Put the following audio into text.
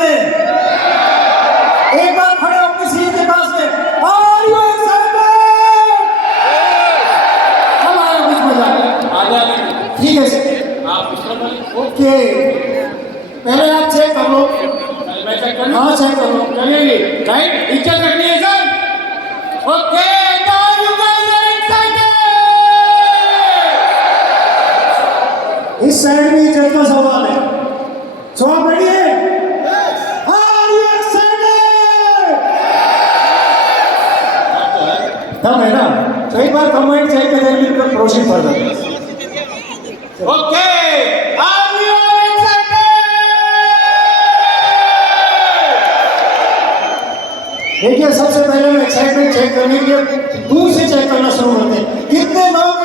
दे। एक बार खड़े हो अपनी सीट के पास में। Are you excited? अब आया कुछ मजा। ठीक है सर। ओके। पहले आप चेक कर लो। मैं चेक कर लूं? हाँ चेक कर लो। चलेगी राइट इज्जत रखनी है sir okay now you guys are excited इस साइड में इज्जत का सवाल है। सो आप रेडी हैं? Are you excited? दम है ना? तो एक बार कमेंट चेक कर देंगे तो proceed further. Okay are you excited देखिए सबसे पहले हम एक्साइटमेंट चेक करने के लिए दूर से चेक करना शुरू करते हैं। कितने लोग